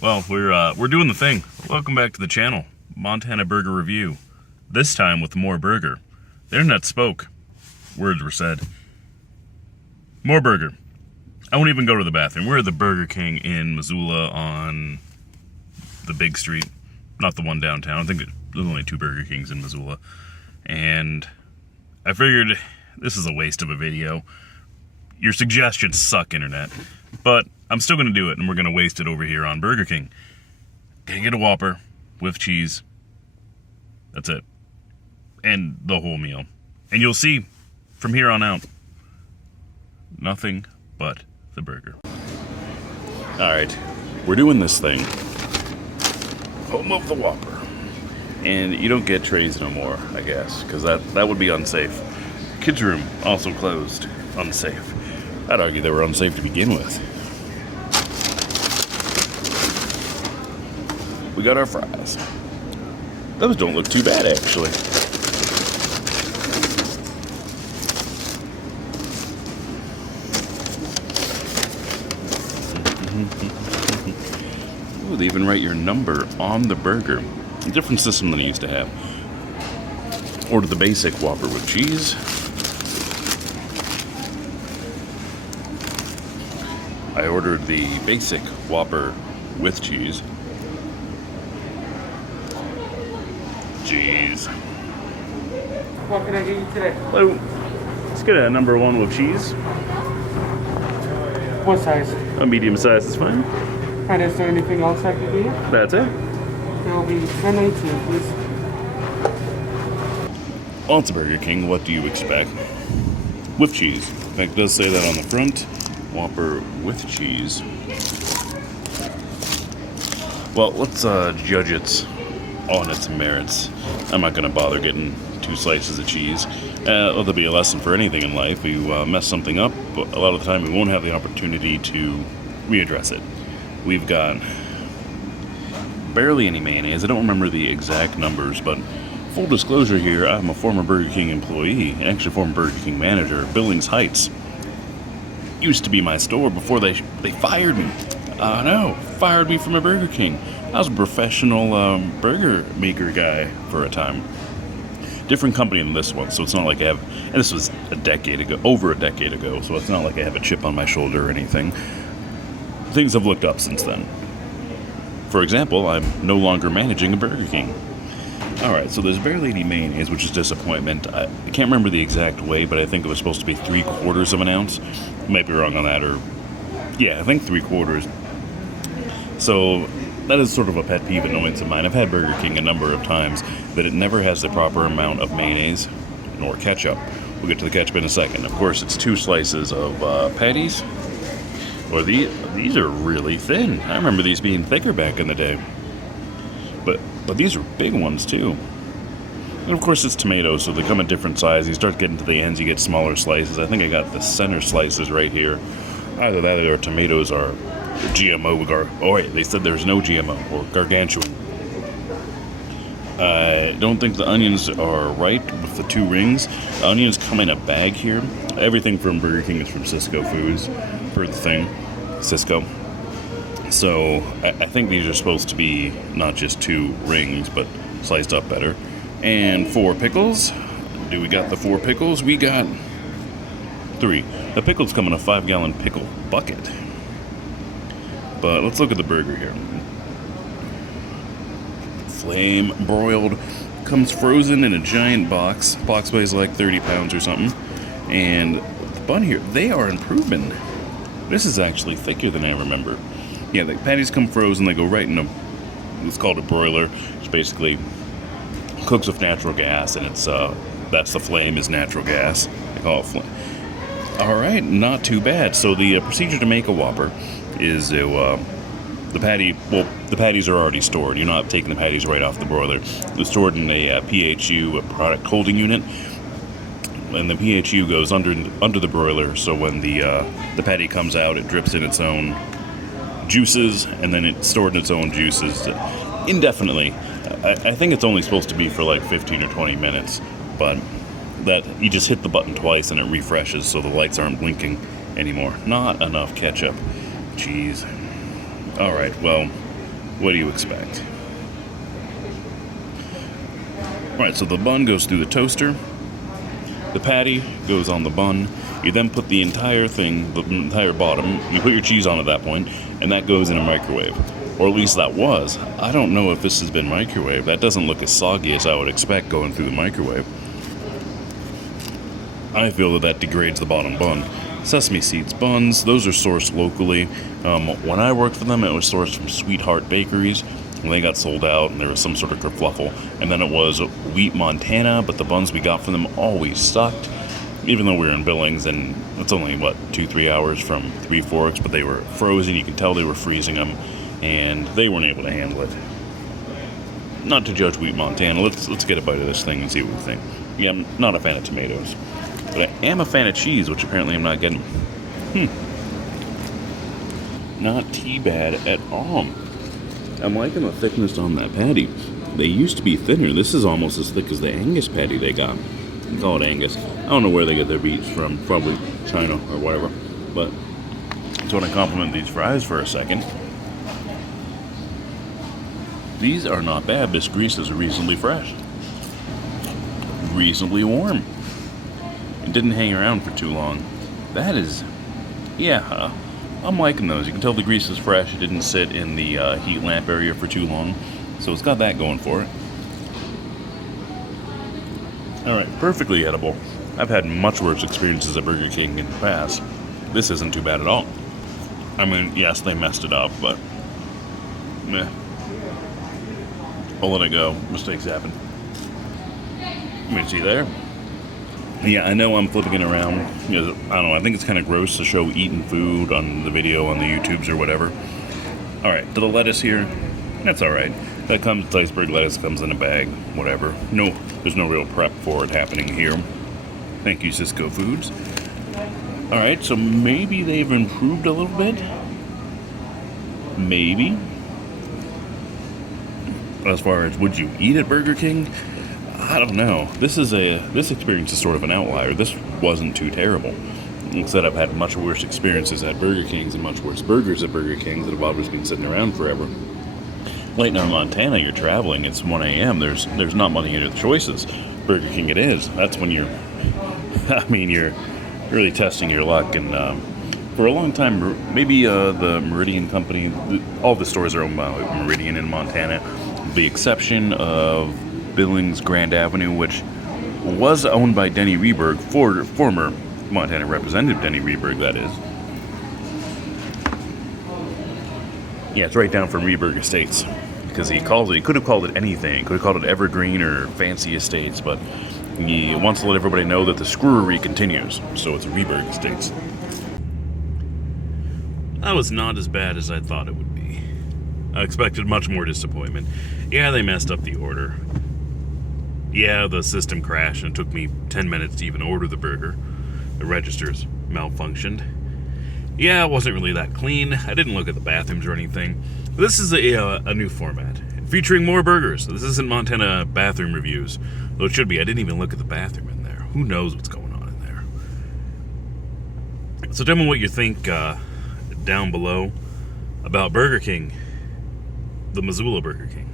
Well, we're doing the thing. Welcome back to the channel, Montana Burger Review. This time with more burger. The internet spoke. Words were said. More burger. I won't even go to the bathroom. We're at the Burger King in Missoula on the big street, not the one downtown. I think there's only 2 Burger Kings in Missoula. And I figured this is a waste of a video. Your suggestions suck, internet. But I'm still going to do it, and we're going to waste it over here on Burger King. Gonna get a Whopper with cheese. That's it. And the whole meal. And you'll see, from here on out, nothing but the burger. Alright, we're doing this thing. Home of the Whopper. And you don't get trays no more, I guess, because that would be unsafe. Kids' room, also closed. Unsafe. I'd argue they were unsafe to begin with. We got our fries. Those don't look too bad, actually. Ooh, they even write your number on the burger. A different system than I used to have. Ordered the basic Whopper with cheese. I ordered the basic Whopper with cheese. Cheese. What can I get you today? Hello. Let's get a number 1 with cheese. What size? A medium size is fine. And is there anything else I can do? That's it. It will be $10.19, please. Well, it's a Burger King. What do you expect? With cheese. In fact, it does say that on the front. Whopper with cheese. Well, let's judge it on its merits. I'm not going to bother getting 2 slices of cheese. Well, there'll be a lesson for anything in life. You mess something up, but a lot of the time we won't have the opportunity to readdress it. We've got barely any mayonnaise. I don't remember the exact numbers, but full disclosure here, I'm a former Burger King employee, and actually former Burger King manager. Billings Heights used to be my store before they fired me. Fired me from a Burger King. I was a professional burger maker guy for a time. Different company than this one, so it's not like I have, and this was over a decade ago, so it's not like I have a chip on my shoulder or anything. Things have looked up since then. For example, I'm no longer managing a Burger King. Alright, so there's barely any mayonnaise, which is disappointment. I can't remember the exact way, but I think it was supposed to be 3/4 of an ounce. Might be wrong on that, or yeah, I think 3/4. So that is sort of a pet peeve annoyance of mine. I've had Burger King a number of times, but it never has the proper amount of mayonnaise nor ketchup. We'll get to the ketchup in a second. Of course, it's 2 slices of patties. Or these are really thin. I remember these being thicker back in the day. But these are big ones too. And of course it's tomatoes, so they come in different sizes. You start getting to the ends, you get smaller slices. I think I got the center slices right here. Either that or tomatoes are GMO. They said there's no GMO, or gargantuan. I don't think the onions are right with the 2 rings. The onions come in a bag here. Everything from Burger King is from Sysco Foods, per the thing. Sysco. So I think these are supposed to be not just 2 rings, but sliced up better. And 4 pickles. Do we got the 4 pickles? We got 3. The pickles come in a 5-gallon pickle bucket. But let's look at the burger here. Flame broiled. Comes frozen in a giant box. Box weighs like 30 pounds or something. And the bun here, they are improving. This is actually thicker than I remember. Yeah, the patties come frozen. They go right in it's called a broiler. It's basically cooks with natural gas, and it's that's the flame is natural gas. They call it flame. All right, not too bad. So the procedure to make a Whopper is the patties are already stored. You're not taking the patties right off the broiler. They're stored in a PHU, a product holding unit, and the PHU goes under the broiler. So when the patty comes out, it drips in its own juices, and then it's stored in its own juices indefinitely. I think it's only supposed to be for like 15 or 20 minutes, but that you just hit the button twice and it refreshes, so the lights aren't blinking anymore. Not enough ketchup. Jeez. Alright, well, What do you expect? Alright, so the bun goes through the toaster. The patty goes on the bun. You then put the entire thing, the entire bottom, you put your cheese on at that point, and that goes in a microwave. Or at least that was. I don't know if this has been microwaved. That doesn't look as soggy as I would expect going through the microwave. I feel that that degrades the bottom bun. Sesame seeds buns, those are sourced locally. When I worked for them, it was sourced from Sweetheart Bakeries. And they got sold out, and there was some sort of kerfluffle. And then it was Wheat Montana, but the buns we got from them always sucked. Even though we were in Billings, and it's only, 2-3 hours from Three Forks, but they were frozen. You could tell they were freezing them, and they weren't able to handle it. Not to judge Wheat Montana. Let's get a bite of this thing and see what we think. Yeah, I'm not a fan of tomatoes, but I am a fan of cheese, which apparently I'm not getting. Not too bad at all. I'm liking the thickness on that patty. They used to be thinner. This is almost as thick as the Angus patty they got. We call it Angus. I don't know where they get their beets from. Probably China or whatever. But I just want to compliment these fries for a second. These are not bad. This grease is reasonably fresh. Reasonably warm. It didn't hang around for too long. That is... yeah, I'm liking those. You can tell the grease is fresh. It didn't sit in the heat lamp area for too long. So it's got that going for it. Alright, perfectly edible. I've had much worse experiences at Burger King in the past. This isn't too bad at all. I mean, yes, they messed it up, but... meh. I'll let it go. Mistakes happen. Let me see there. Yeah, I know I'm flipping it around. I don't know, I think it's kind of gross to show eating food on the video on the YouTubes or whatever. Alright, to the lettuce here, that's alright. That comes, iceberg lettuce comes in a bag, whatever. No, there's no real prep for it happening here. Thank you, Cisco Foods. Alright, so maybe they've improved a little bit. Maybe. As far as would you eat at Burger King? I don't know. This experience is sort of an outlier. This wasn't too terrible. Instead, I've had much worse experiences at Burger King's and much worse burgers at Burger King's that have obviously been sitting around forever. Late night in Montana, you're traveling. It's 1 a.m. There's not many other choices. Burger King it is. That's when you're really testing your luck. And for a long time, maybe the Meridian Company, all the stores are owned by Meridian in Montana, with the exception of Billings Grand Avenue, which was owned by Denny Rehberg, former Montana Representative Denny Rehberg, that is. Yeah, it's right down from Rehberg Estates, because he could have called it anything. He could have called it Evergreen or Fancy Estates, but he wants to let everybody know that the screwery continues, so it's Rehberg Estates. That was not as bad as I thought it would be. I expected much more disappointment. Yeah, they messed up the order. Yeah, the system crashed and it took me 10 minutes to even order the burger. The registers malfunctioned. Yeah, it wasn't really that clean. I didn't look at the bathrooms or anything. This is a new format, featuring more burgers. This isn't Montana bathroom reviews, though it should be. I didn't even look at the bathroom in there. Who knows what's going on in there? So tell me what you think down below about Burger King, the Missoula Burger King.